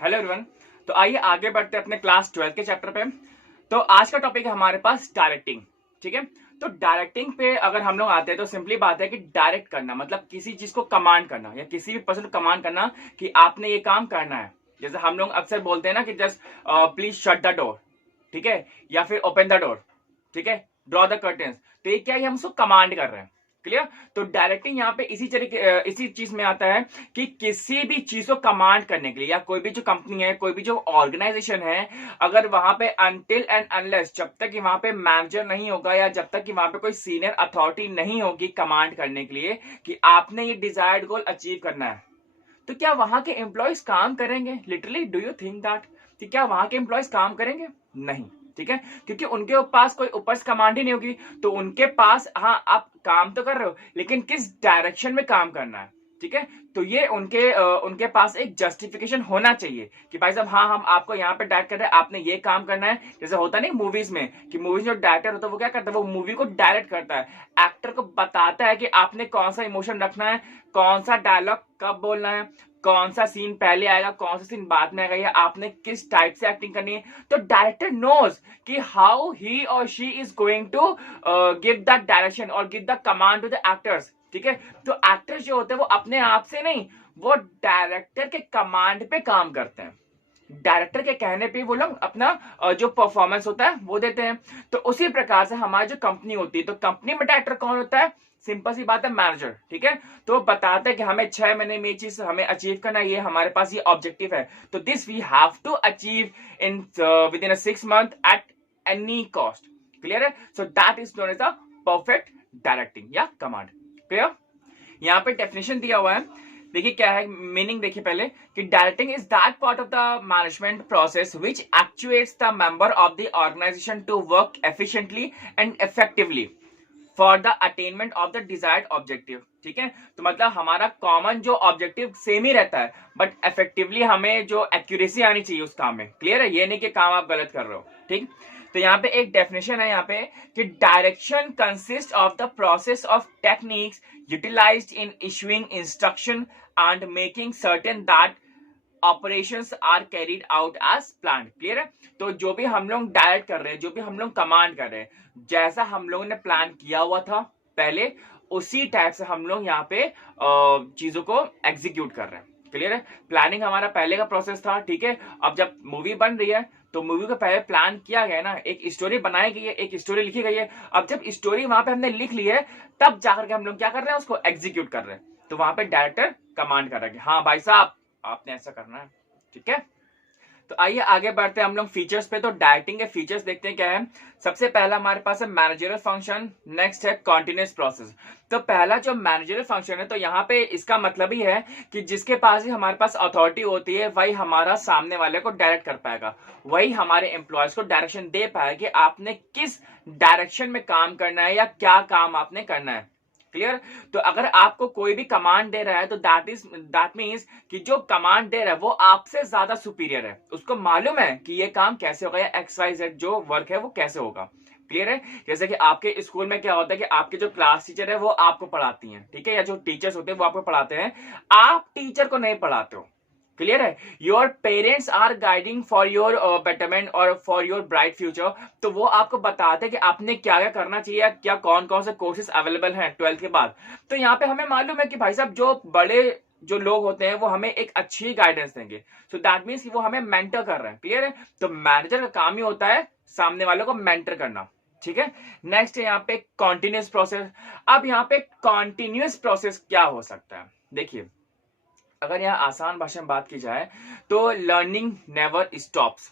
Hello everyone. तो आइए आगे बढ़ते हैं अपने क्लास 12 के चैप्टर पे। तो आज का टॉपिक है हमारे पास डायरेक्टिंग। ठीक है, तो डायरेक्टिंग पे अगर हम लोग आते हैं तो सिंपली बात है कि डायरेक्ट करना मतलब किसी चीज को कमांड करना या किसी भी पर्सन को कमांड करना कि आपने ये काम करना है। जैसे हम लोग अक्सर बोलते हैं ना कि just please shut the door, ठीक है, या फिर ओपन द डोर, ठीक है, ड्रॉ द कर्टेन्स। तो ये क्या है, हम उसको कमांड कर रहे हैं। क्लियर। तो डायरेक्टिंग यहाँ पे इसी तरीके इसी चीज में आता है कि किसी भी चीज को कमांड करने के लिए या कोई भी जो कंपनी है, कोई भी जो ऑर्गेनाइजेशन है, अगर वहां पे अनटिल एंड अनलेस जब तक कि वहां पे मैनेजर नहीं होगा या जब तक कि वहां पे कोई सीनियर अथॉरिटी नहीं होगी कमांड करने के लिए कि आपने ये डिजायर्ड गोल अचीव करना है, तो क्या वहां के एम्प्लॉयज काम करेंगे? Literally do you think that कि क्या वहां के एम्प्लॉयज काम करेंगे? नहीं। ठीक है, क्योंकि उनके पास कोई ऊपर से कमांड ही नहीं होगी। तो उनके पास, हाँ आप काम तो कर रहे हो लेकिन किस डायरेक्शन में काम करना है। ठीक है, तो ये उनके पास एक जस्टिफिकेशन होना चाहिए कि भाई साहब हाँ हम आपको यहाँ पे डायरेक्ट कर रहे हैं, आपने ये काम करना है। जैसे होता नहीं मूवीज में कि मूवीज जो डायरेक्टर होता है वो क्या करता है, वो मूवी को डायरेक्ट करता है, एक्टर को बताता है कि आपने कौन सा इमोशन रखना है, कौन सा डायलॉग कब बोलना है, कौन सा सीन पहले आएगा, कौन सा सीन बाद में आएगा, या आपने किस टाइप से एक्टिंग करनी है। तो डायरेक्टर नोज कि हाउ ही और she is going to give the direction और give the command to the actors. ठीक है, तो एक्टर्स जो होते हैं वो अपने आप से नहीं, वो डायरेक्टर के कमांड पे काम करते हैं। डायरेक्टर के कहने पे वो लोग अपना जो परफॉर्मेंस होता है वो देते हैं। तो उसी प्रकार से हमारी जो कंपनी होती है, तो कंपनी में डायरेक्टर कौन होता है? सिंपल सी बात है, मैनेजर। ठीक है, तो बताते हैं कि हमें 6 महीने में ये चीज हमें अचीव करना है, ये हमारे पास ये ऑब्जेक्टिव है, तो this we have to achieve in within 6 month at any cost. Clear है? So that is known as the perfect directing या कमांड। क्लियर। यहाँ पे डेफिनेशन दिया हुआ है, देखिए क्या है मीनिंग। देखिए पहले कि directing is that part of the management process which actuates the member of the organisation to work efficiently and effectively for the attainment of the desired objective. ठीक है, तो मतलब हमारा कॉमन जो ऑब्जेक्टिव सेम ही रहता है बट इफेक्टिवली हमें जो एक्यूरेसी आनी चाहिए उस काम में। क्लियर है? ये नहीं कि काम आप गलत कर रहे हो। ठीक, तो यहाँ पे एक डेफिनेशन है यहाँ पे कि direction consist of the process of techniques utilised in issuing instruction and making certain that operations are carried out as plan. Clear है? तो जो भी हम लोग डायरेक्ट कर रहे हैं, जो भी हम लोग कमांड कर रहे हैं, जैसा हम लोगों ने प्लान किया हुआ था पहले, उसी टाइप से हम लोग यहाँ पे चीजों को एग्जीक्यूट कर रहे हैं। क्लियर है? प्लानिंग हमारा पहले का प्रोसेस था। ठीक है, अब जब मूवी बन रही है तो मूवी को पहले प्लान किया गया ना, एक स्टोरी बनाई गई है, एक स्टोरी लिखी गई है। अब जब स्टोरी वहां पे हमने लिख ली है तब जाकर के हम लोग क्या कर रहे हैं, उसको एग्जीक्यूट कर रहे हैं। तो वहां पे डायरेक्टर कमांड कर रहा है कि हाँ भाई साहब आपने ऐसा करना है। ठीक है, तो आइए आगे बढ़ते हैं हम लोग फीचर्स पे। तो डायरेक्टिंग के फीचर्स देखते हैं क्या है। सबसे पहला हमारे पास है मैनेजरियल फंक्शन, नेक्स्ट है कॉन्टिन्यूस प्रोसेस। तो पहला जो मैनेजरियल फंक्शन है, तो यहाँ पे इसका मतलब ही है कि जिसके पास ही हमारे पास अथॉरिटी होती है वही हमारा सामने वाले को डायरेक्ट कर पाएगा, वही हमारे एम्प्लॉयज को डायरेक्शन दे पाएगा कि आपने किस डायरेक्शन में काम करना है या क्या काम आपने करना है। क्लियर। तो अगर आपको कोई भी कमांड दे रहा है तो दैट मीन्स कि जो कमांड दे रहा है वो आपसे ज्यादा सुपीरियर है, उसको मालूम है कि ये काम कैसे होगा या XYZ जो वर्क है वो कैसे होगा। क्लियर है? जैसे कि आपके स्कूल में क्या होता है कि आपके जो क्लास टीचर है वो आपको पढ़ाती हैं, ठीक है, या जो टीचर्स होते हैं वो आपको पढ़ाते हैं, आप टीचर को नहीं पढ़ाते हो। क्लियर है? Your parents are guiding for your betterment और फॉर योर ब्राइट फ्यूचर। तो वो आपको बताते हैं कि आपने क्या क्या करना चाहिए, क्या कौन कौन से कोर्सेज अवेलेबल हैं 12th के बाद। तो यहाँ पे हमें मालूम है कि भाई साहब जो बड़े जो लोग होते हैं वो हमें एक अच्छी गाइडेंस देंगे। सो दैट मीन्स कि वो हमें मेंटर कर रहे हैं। क्लियर है? तो मैनेजर का काम ही होता है सामने वालों को मेंटर करना। ठीक है, नेक्स्ट है यहाँ पे कॉन्टिन्यूस प्रोसेस। अब यहाँ पे कॉन्टिन्यूस प्रोसेस क्या हो सकता है? देखिए, अगर यहाँ आसान भाषा में बात की जाए तो लर्निंग नेवर स्टॉप्स।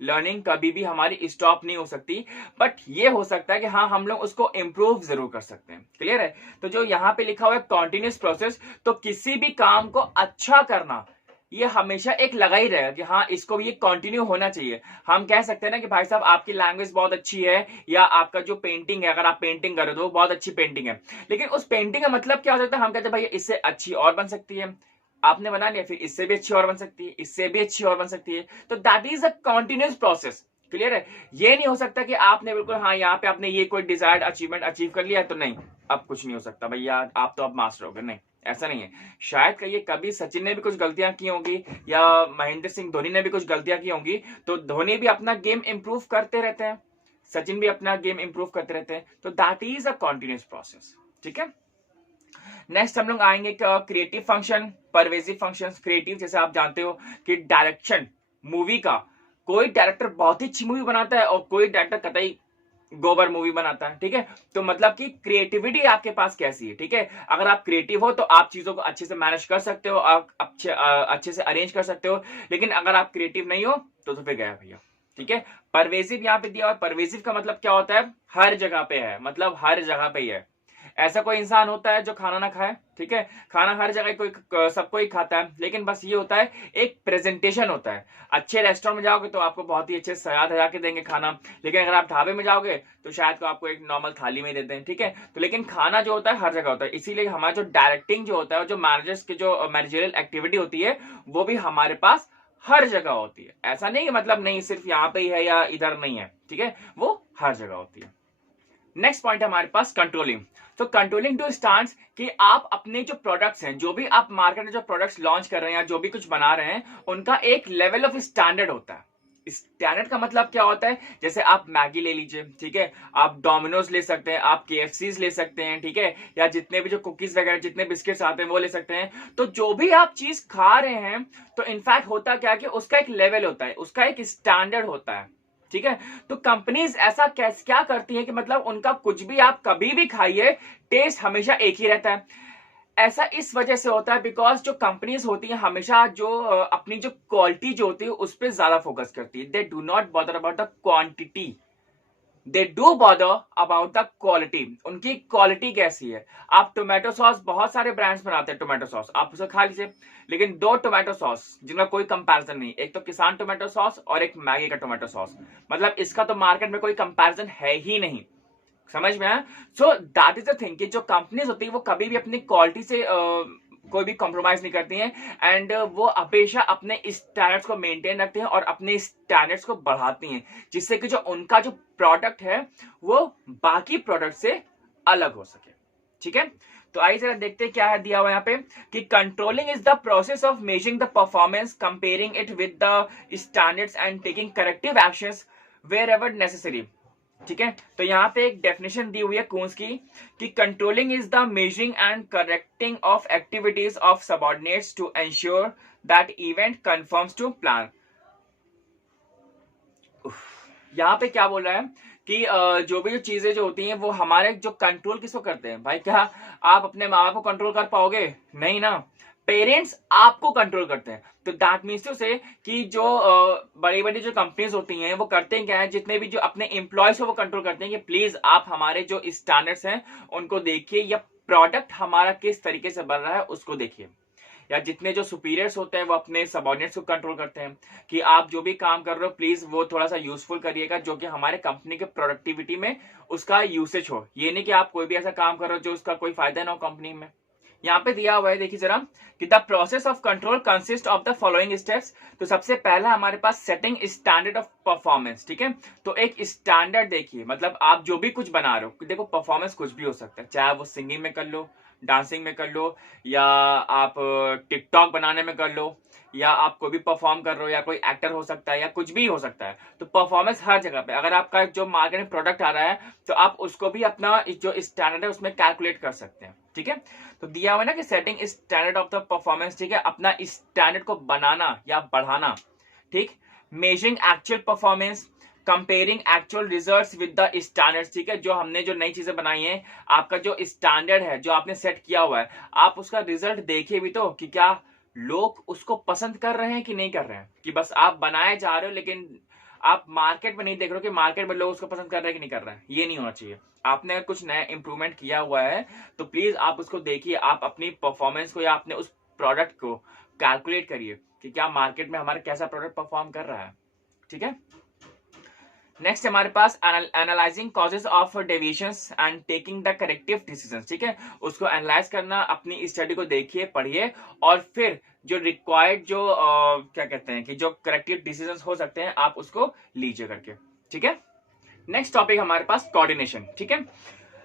लर्निंग कभी भी हमारी स्टॉप नहीं हो सकती, बट ये हो सकता है कि हाँ हम लोग उसको इंप्रूव जरूर कर सकते हैं। क्लियर है? तो जो यहाँ पे लिखा हुआ है कॉन्टिन्यूस प्रोसेस, तो किसी भी काम को अच्छा करना ये हमेशा एक लगा ही रहेगा कि हाँ इसको ये कंटिन्यू होना चाहिए। हम कह सकते हैं ना कि भाई साहब आपकी लैंग्वेज बहुत अच्छी है या आपका जो पेंटिंग है, अगर आप पेंटिंग कर रहे हो तो वो बहुत अच्छी पेंटिंग है, लेकिन उस पेंटिंग का मतलब क्या हो सकता है? हम कहते हैं भाई इससे अच्छी और बन सकती है। आपने बना लिया, फिर इससे भी अच्छी और बन सकती है, इससे भी अच्छी और बन सकती है। तो that is a continuous process. Clear है? ये नहीं हो सकता कि आपने बिल्कुल हाँ यहाँ पे आपने ये कोई डिजायर्ड अचीवमेंट अचीव कर लिया है तो नहीं अब कुछ नहीं हो सकता भैया, आप तो अब मास्टर हो गए, नहीं ऐसा नहीं है। शायद कहिए कभी सचिन ने भी कुछ गलतियां की होंगी या महेंद्र सिंह धोनी ने भी कुछ गलतियां की होंगी, तो धोनी भी अपना गेम इंप्रूव करते रहते हैं, सचिन भी अपना गेम इंप्रूव करते रहते हैं। तो that is a continuous process. ठीक है, नेक्स्ट हम लोग आएंगे creative function, pervasive function. Creative जैसे आप जानते हो कि डायरेक्शन मूवी का, कोई डायरेक्टर बहुत ही अच्छी मूवी बनाता है और कोई डायरेक्टर कतई गोबर मूवी बनाता है। ठीक है, तो मतलब कि क्रिएटिविटी आपके पास कैसी है। ठीक है, अगर आप क्रिएटिव हो तो आप चीजों को अच्छे से मैनेज कर सकते हो, आप अच्छे से अरेंज कर सकते हो, लेकिन अगर आप क्रिएटिव नहीं हो तो फिर गया भैया। ठीक है, परवेजिव यहाँ पे दिया, और परवेजिव का मतलब क्या होता है, हर जगह पे है, मतलब हर जगह पे ही है। ऐसा कोई इंसान होता है जो खाना ना खाए, ठीक है, खाना हर जगह कोई सबको ही खाता है, लेकिन बस ये होता है एक प्रेजेंटेशन होता है। अच्छे रेस्टोरेंट में जाओगे तो आपको बहुत ही अच्छे सजा धजा के देंगे खाना, लेकिन अगर आप ढाबे में जाओगे तो शायद को आपको एक नॉर्मल थाली में देते हैं। ठीक है, तो लेकिन खाना जो होता है हर जगह होता है, इसीलिए हमारा जो डायरेक्टिंग जो होता है, जो मैनेजर्स की जो मैनेजरियल एक्टिविटी होती है, वो भी हमारे पास हर जगह होती है। ऐसा नहीं मतलब नहीं सिर्फ यहाँ पे ही है या इधर नहीं है। ठीक है, वो हर जगह होती है। नेक्स्ट पॉइंट है हमारे पास कंट्रोलिंग। तो कंट्रोलिंग टू स्टांड्स कि आप अपने जो प्रोडक्ट्स हैं, जो भी आप मार्केट में जो प्रोडक्ट्स लॉन्च कर रहे हैं या जो भी कुछ बना रहे हैं, उनका एक लेवल ऑफ स्टैंडर्ड होता है। स्टैंडर्ड का मतलब क्या होता है, जैसे आप मैगी ले लीजिए, ठीक है, आप डोमिनोज ले सकते हैं, आप KFCs ले सकते हैं, ठीक है, या जितने भी जो कुकीज वगैरह जितने बिस्किट्स आते हैं वो ले सकते हैं। तो जो भी आप चीज खा रहे हैं, तो इनफैक्ट होता क्या कि उसका एक लेवल होता है, उसका एक स्टैंडर्ड होता है। ठीक है, तो कंपनीज ऐसा क्या करती है कि मतलब उनका कुछ भी आप कभी भी खाइए, टेस्ट हमेशा एक ही रहता है। ऐसा इस वजह से होता है बिकॉज जो कंपनीज होती हैं हमेशा जो अपनी जो क्वालिटी जो होती है उस पर ज्यादा फोकस करती है। They do not bother about the quantity, they do bother about the quality. उनकी क्वालिटी कैसी है। आप टोमेटो सॉस, बहुत सारे ब्रांड्स बनाते हैं टोमेटो सॉस, आप उसे खा लीजिए, लेकिन 2 टोमेटो सॉस जिनका कोई कंपैरिजन नहीं, एक तो किसान टोमेटो सॉस और एक मैगी का टोमेटो सॉस, मतलब इसका तो मार्केट में कोई कंपैरिजन है ही नहीं। समझ में आया। सो दैट इज द थिंग कि जो कंपनीज होती है वो कभी भी अपनी क्वालिटी से कोई भी कॉम्प्रोमाइज नहीं करती हैं, एंड वो हमेशा अपने स्टैंडर्ड्स को मेंटेन रखती हैं और अपने स्टैंडर्ड्स को बढ़ाती हैं, जिससे कि जो उनका जो प्रोडक्ट है वो बाकी प्रोडक्ट से अलग हो सके। ठीक है, तो आइए जरा देखते हैं क्या है दिया हुआ यहाँ पे कि controlling is the process of measuring the performance, comparing it with the standards and taking corrective actions wherever necessary. ठीक है, तो यहाँ पे एक डेफिनेशन दी हुई है कूंस की कि controlling is the measuring and correcting of activities of subordinates to ensure that event conforms to plan. यहाँ पे क्या बोल रहा है कि जो भी जो चीजें जो होती हैं वो हमारे जो कंट्रोल किसको करते हैं भाई। क्या आप अपने माँ बाप को कंट्रोल कर पाओगे? नहीं ना, पेरेंट्स आपको कंट्रोल करते हैं। तो दैट मीन्स टू से कि जो बड़ी बड़ी जो कंपनीज होती हैं वो करते हैं क्या है, जितने भी जो अपने एम्प्लॉयज को वो कंट्रोल करते हैं कि प्लीज आप हमारे जो स्टैंडर्ड्स हैं उनको देखिए, या प्रोडक्ट हमारा किस तरीके से बन रहा है उसको देखिए। या जितने जो सुपीरियर्स होते हैं वो अपने सबऑर्डिनेट्स को कंट्रोल करते हैं कि आप जो भी काम कर रहे हो प्लीज वो थोड़ा सा यूजफुल करिएगा जो कि हमारे कंपनी के प्रोडक्टिविटी में उसका यूसेज हो। ये नहीं कि आप कोई भी ऐसा काम कर रहे हो जो उसका कोई फायदा ना हो कंपनी में। यहाँ पे दिया हुआ है देखिए जरा कि the process of control consist of the following steps. तो सबसे पहला हमारे पास सेटिंग स्टैंडर्ड ऑफ परफॉर्मेंस। ठीक है, तो एक स्टैंडर्ड देखिए, मतलब आप जो भी कुछ बना रहे हो, देखो परफॉर्मेंस कुछ भी हो सकता है, चाहे वो सिंगिंग में कर लो, डांसिंग में कर लो, या आप टिकटॉक बनाने में कर लो, या आप कोई भी परफॉर्म कर रहे हो, या कोई एक्टर हो सकता है, या कुछ भी हो सकता है। तो परफॉर्मेंस हर जगह पे, अगर आपका जो मार्केट में प्रोडक्ट आ रहा है तो आप उसको भी अपना जो स्टैंडर्ड है उसमें कैलकुलेट कर सकते हैं। ठीक है, तो दिया हुआ है ना कि setting standard of the performance. ठीक है, अपना स्टैंडर्ड को बनाना या बढ़ाना। ठीक, measuring actual performance, comparing actual results with the standards. ठीक है, जो हमने जो नई चीजें बनाई हैं, आपका जो स्टैंडर्ड है जो आपने सेट किया हुआ है, आप उसका रिजल्ट देखिए भी तो कि क्या लोग उसको पसंद कर रहे हैं कि नहीं कर रहे हैं, कि बस आप बनाए जा रहे हो लेकिन आप मार्केट में नहीं देख रहे हो कि मार्केट में लोग उसको पसंद कर रहे हैं कि नहीं कर रहे हैं। ये नहीं होना चाहिए। आपने अगर कुछ नया इंप्रूवमेंट किया हुआ है तो प्लीज आप उसको देखिए, आप अपनी परफॉर्मेंस को या अपने उस प्रोडक्ट को कैलकुलेट करिए कि क्या मार्केट में हमारा कैसा प्रोडक्ट परफॉर्म कर रहा है। ठीक है, नेक्स्ट हमारे पास analysing causes of deviations and taking the corrective decisions. ठीक है, उसको एनालाइज करना, अपनी स्टडी को देखिए, पढ़िए, और फिर जो रिक्वायर्ड जो क्या कहते हैं कि जो करेक्टिव डिसीजंस हो सकते हैं आप उसको लीजिए करके। ठीक है, नेक्स्ट टॉपिक हमारे पास कोऑर्डिनेशन। ठीक है,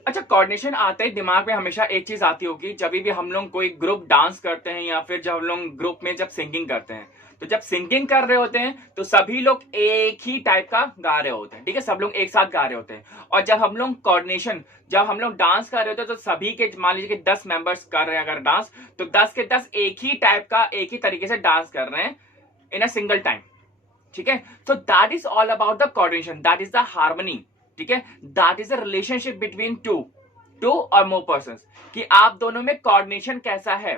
अच्छा, कोऑर्डिनेशन आते ही दिमाग में हमेशा एक चीज आती होगी, जब भी हम लोग कोई ग्रुप डांस करते हैं या फिर जब हम लोग ग्रुप में जब सिंगिंग करते हैं, तो जब सिंगिंग कर रहे होते हैं तो सभी लोग एक ही टाइप का गा रहे होते हैं, ठीक है, सब लोग एक साथ गा रहे होते हैं। और जब हम लोग कोऑर्डिनेशन, जब हम लोग डांस कर रहे होते हैं, तो सभी के, मान लीजिए कि 10 मेंबर्स कर रहे हैं अगर डांस, तो 10 के 10 एक ही टाइप का, एक ही तरीके से डांस कर रहे हैं इन अ सिंगल टाइम, ठीक है। तो that is all about the coordination, that is the harmony, ठीक है। That is a relationship between two और मोर पर्संस, कि आप दोनों में कोऑर्डिनेशन कैसा है।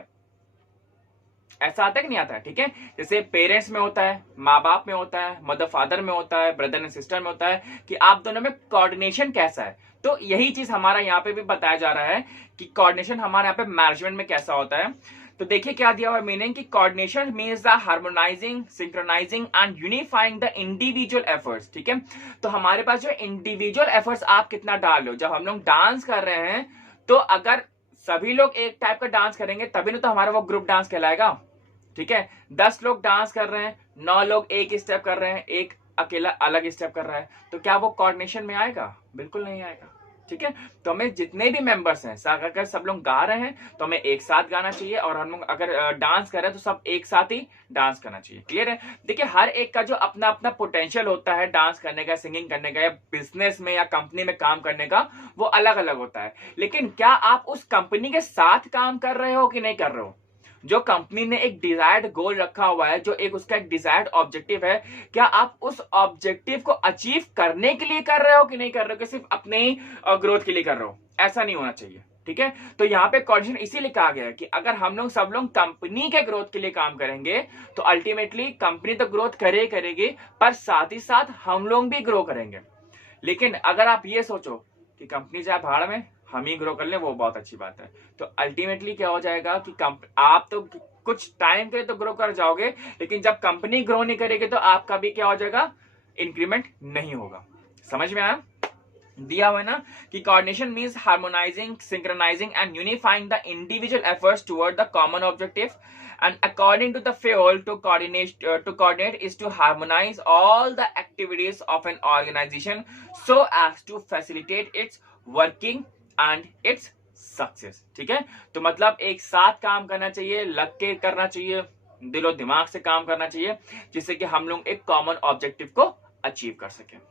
ऐसा आता है कि नहीं आता है, ठीक है। जैसे पेरेंट्स में होता है, माँ बाप में होता है, मदर फादर में होता है, ब्रदर एंड सिस्टर में होता है, कि आप दोनों में कोऑर्डिनेशन कैसा है। तो यही चीज हमारा यहाँ पे भी बताया जा रहा है कि कोऑर्डिनेशन हमारे यहाँ पे मैनेजमेंट में कैसा होता है। तो देखिए क्या दिया हुआ मीनिंग, कि coordination means the harmonising, synchronising and unifying the individual efforts, ठीक है। तो हमारे पास जो इंडिविजुअल एफर्ट्स आप कितना डाल लो, जब हम लोग डांस कर रहे हैं, तो अगर सभी लोग एक टाइप का डांस करेंगे तभी ना तो हमारा वो ग्रुप डांस कहलाएगा, ठीक है। 10 लोग डांस कर रहे हैं, 9 लोग एक स्टेप कर रहे हैं, एक अकेला अलग स्टेप कर रहा है, तो क्या वो कोऑर्डिनेशन में आएगा? बिल्कुल नहीं आएगा, ठीक है। तो हमें जितने भी मेंबर्स हैं, अगर सब लोग गा रहे हैं तो हमें एक साथ गाना चाहिए, और हम लोग अगर डांस कर रहे हैं तो सब एक साथ ही डांस करना चाहिए। क्लियर है? देखिए, हर एक का जो अपना अपना पोटेंशियल होता है डांस करने का, सिंगिंग करने का, या बिजनेस में या कंपनी में काम करने का, वो अलग अलग होता है। लेकिन क्या आप उस कंपनी के साथ काम कर रहे हो कि नहीं कर रहे हो? जो कंपनी ने एक डिजायर्ड गोल रखा हुआ है, जो एक उसका एक डिजायर्ड ऑब्जेक्टिव है, क्या आप उस ऑब्जेक्टिव को अचीव करने के लिए कर रहे हो कि नहीं कर रहे हो, कि सिर्फ अपने ही ग्रोथ के लिए कर रहे हो? ऐसा नहीं होना चाहिए, ठीक है। तो यहाँ पे कोऑर्डिनेशन इसीलिए कहा गया है कि अगर हम लोग सब लोग कंपनी के ग्रोथ के लिए काम करेंगे, तो अल्टीमेटली कंपनी तो ग्रोथ करेगी, पर साथ ही साथ हम लोग भी ग्रो करेंगे। लेकिन अगर आप ये सोचो कि कंपनी जाए भाड़ में, हम ही ग्रो कर लें, वो बहुत अच्छी बात है, तो अल्टीमेटली क्या हो जाएगा कि आप तो कुछ टाइम के लिए तो ग्रो कर जाओगे, लेकिन जब कंपनी ग्रो नहीं करेगी तो आपका भी क्या हो जाएगा? इंक्रीमेंट नहीं होगा। समझ में आया? दिया हुआ है ना कि coordination means harmonising, synchronising and unifying the individual efforts toward the common objective, and according to the field, to coordinate is to harmonize all the activities of an organization so as to facilitate its working and its success, ठीक है। तो मतलब एक साथ काम करना चाहिए, लग के करना चाहिए, दिलो दिमाग से काम करना चाहिए, जिससे कि हम लोग एक कॉमन ऑब्जेक्टिव को अचीव कर सके।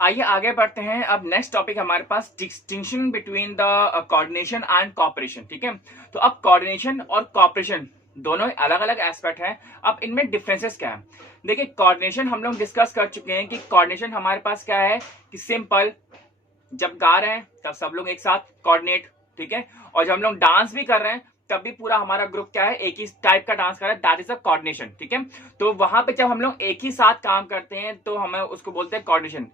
आइए आगे बढ़ते हैं। अब नेक्स्ट टॉपिक हमारे पास distinction between the coordination and cooperation, ठीक है। तो अब कोऑर्डिनेशन और कॉपरेशन दोनों अलग अलग एस्पेक्ट हैं। अब इनमें डिफरेंसेस क्या है? देखिए, कोऑर्डिनेशन हम लोग डिस्कस कर चुके हैं कि कोऑर्डिनेशन हमारे पास क्या है, कि सिंपल, जब गा रहे हैं तब सब लोग एक साथ कोऑर्डिनेट, ठीक है। और जब हम लोग डांस भी कर रहे हैं तब भी पूरा हमारा ग्रुप क्या है, एक ही टाइप का डांस कर रहा है, दैट इज अ कोऑर्डिनेशन, ठीक है। तो वहां पे जब हम लोग एक ही साथ काम करते हैं तो हमें उसको बोलते हैं कोऑर्डिनेशन।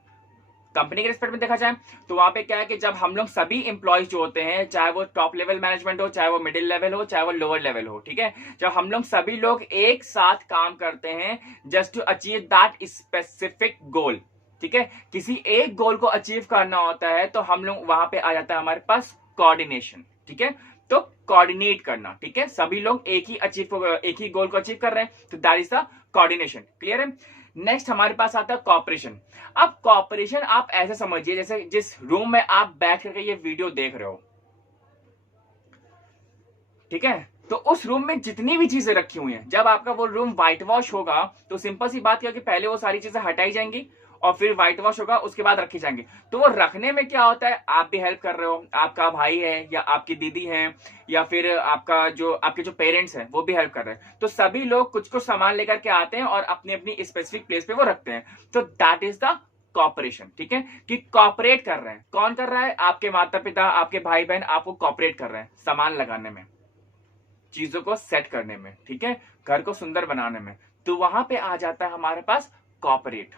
कंपनी के रिस्पेक्ट में देखा जाए तो वहां पे क्या है कि जब हम लोग सभी इंप्लॉइज जो होते हैं, चाहे वो टॉप लेवल मैनेजमेंट हो, चाहे वो मिडिल लेवल हो, चाहे वो लोअर लेवल हो, ठीक है, जब हम लोग सभी लोग एक साथ काम करते हैं just to achieve that specific goal, ठीक है, किसी एक गोल को अचीव करना होता है, तो हम लोग वहां पे आ जाता है हमारे पास कोऑर्डिनेशन, ठीक है। तो कोऑर्डिनेट करना, ठीक है, सभी लोग एक ही गोल को अचीव कर रहे हैं, तो that is the coordination. Clear है? नेक्स्ट हमारे पास आता है कॉपरेशन। अब कॉपरेशन आप ऐसे समझिए जैसे जिस रूम में आप बैठ करके ये वीडियो देख रहे हो, ठीक है, तो उस रूम में जितनी भी चीजें रखी हुई हैं, जब आपका वो रूम व्हाइट वॉश होगा तो सिंपल सी बात क्या कि पहले वो सारी चीजें हटाई जाएंगी और फिर व्हाइट वॉश होगा, उसके बाद रखी जाएंगी। तो वो रखने में क्या होता है, आप भी हेल्प कर रहे हो, आपका भाई है या आपकी दीदी है या फिर आपके जो पेरेंट्स हैं वो भी हेल्प कर रहे हैं। तो सभी लोग कुछ कुछ सामान लेकर के आते हैं और अपनी अपनी स्पेसिफिक प्लेस पे वो रखते हैं। तो दैट इज द कॉपरेशन, ठीक है, कि कॉपरेट कर रहे हैं। कौन कर रहा है? आपके माता पिता, आपके भाई बहन आपको कॉपरेट कर रहे हैं सामान लगाने में, चीजों को सेट करने में, ठीक है, घर को सुंदर बनाने में। तो वहां पे आ जाता है हमारे पास कॉपरेट,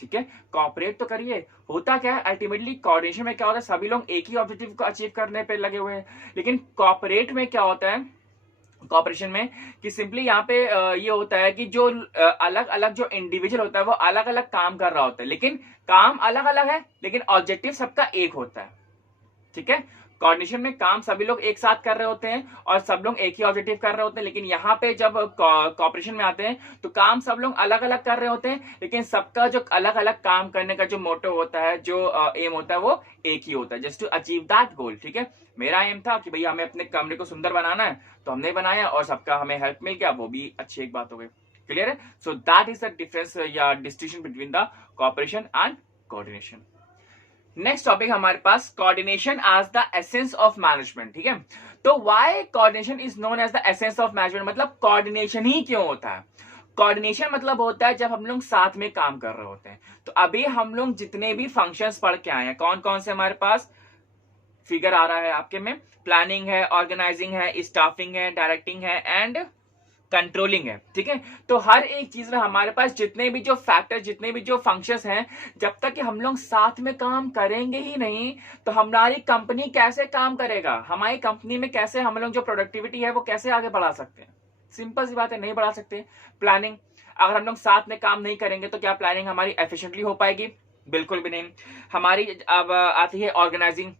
ठीक है। कॉपरेट तो करिए। होता क्या है अल्टीमेटली कोऑर्डिनेशन में क्या होता है, सभी लोग एक ही ऑब्जेक्टिव को अचीव करने पे लगे हुए हैं। लेकिन कॉपरेट में क्या होता है, कॉपरेशन में, कि सिंपली यहाँ पे ये होता है कि जो अलग अलग जो इंडिविजुअल होता है वो अलग अलग काम कर रहा होता है, लेकिन काम अलग अलग है, लेकिन ऑब्जेक्टिव सबका एक होता है, ठीक है। कोऑर्डिनेशन में काम सभी लोग एक साथ कर रहे होते हैं और सब लोग एक ही ऑब्जेक्टिव कर रहे होते हैं, लेकिन यहाँ पे जब कॉपरेशन में आते हैं तो काम सब लोग अलग अलग कर रहे होते हैं, लेकिन सबका जो अलग अलग काम करने का जो मोटो होता है, जो एम होता है, वो एक ही होता है, just to achieve that goal. ठीक है, मेरा एम था कि भैया हमें अपने कमरे को सुंदर बनाना है, तो हमने बनाया और सबका हमें हेल्प मिल गया, वो भी अच्छी एक बात हो गई। क्लियर है? So that is the difference या distinction between the cooperation and coordination. Next topic हमारे पास coordination as the essence of management. ठीक है, तो why coordination is known as the essence of management, मतलब कोऑर्डिनेशन ही क्यों होता है? कोऑर्डिनेशन मतलब होता है जब हम लोग साथ में काम कर रहे होते हैं। तो अभी हम लोग जितने भी फंक्शंस पढ़ के आए हैं, कौन कौन से हमारे पास फिगर आ रहा है आपके में, प्लानिंग है, ऑर्गेनाइजिंग है, स्टाफिंग है, डायरेक्टिंग है एंड कंट्रोलिंग है। ठीक है, तो हर एक चीज में हमारे पास जितने भी जो फैक्टर, जितने भी जो फंक्शंस हैं, जब तक कि हम लोग साथ में काम करेंगे ही नहीं तो हमारी कंपनी कैसे काम करेगा? हमारी कंपनी में कैसे हम लोग जो प्रोडक्टिविटी है वो कैसे आगे बढ़ा सकते हैं? सिंपल सी बात है, नहीं बढ़ा सकते। प्लानिंग, अगर हम लोग साथ में काम नहीं करेंगे तो क्या प्लानिंग हमारी एफिशिएंटली हो पाएगी? बिल्कुल भी नहीं। हमारी अब आती है ऑर्गेनाइजिंग,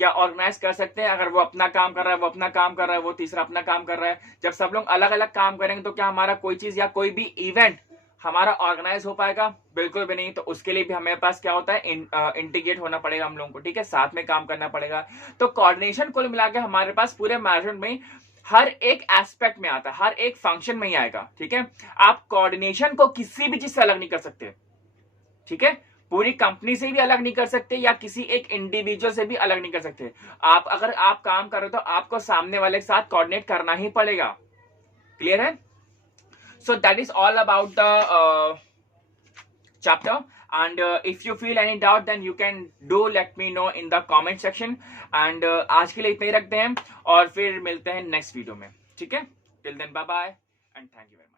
क्या ऑर्गेनाइज कर सकते हैं? अगर वो अपना काम कर रहा है, वो अपना काम कर रहा है, वो तीसरा अपना काम कर रहा है, जब सब लोग अलग अलग काम करेंगे तो क्या हमारा कोई चीज या कोई भी इवेंट हमारा ऑर्गेनाइज हो पाएगा? बिल्कुल भी नहीं। तो उसके लिए भी हमारे पास क्या होता है, इंटीग्रेट होना पड़ेगा हम लोगों को। ठीक है, साथ में काम करना पड़ेगा। तो कोऑर्डिनेशन कुल मिला के हमारे पास पूरे मैनेजमेंट में हर एक एस्पेक्ट में आता है, हर एक फंक्शन में ही आएगा। ठीक है, आप कोऑर्डिनेशन को किसी भी चीज से अलग नहीं कर सकते। ठीक है, पूरी कंपनी से भी अलग नहीं कर सकते या किसी एक इंडिविजुअल से भी अलग नहीं कर सकते। आप अगर आप काम कर रहे हो तो आपको सामने वाले के साथ कोऑर्डिनेट करना ही पड़ेगा। क्लियर है? So that is all about the chapter, and if you feel any doubt then you can do let me know in the comment section, and आज के लिए इतना ही रखते हैं और फिर मिलते हैं नेक्स्ट वीडियो में। ठीक है, till then bye bye and thank you very much.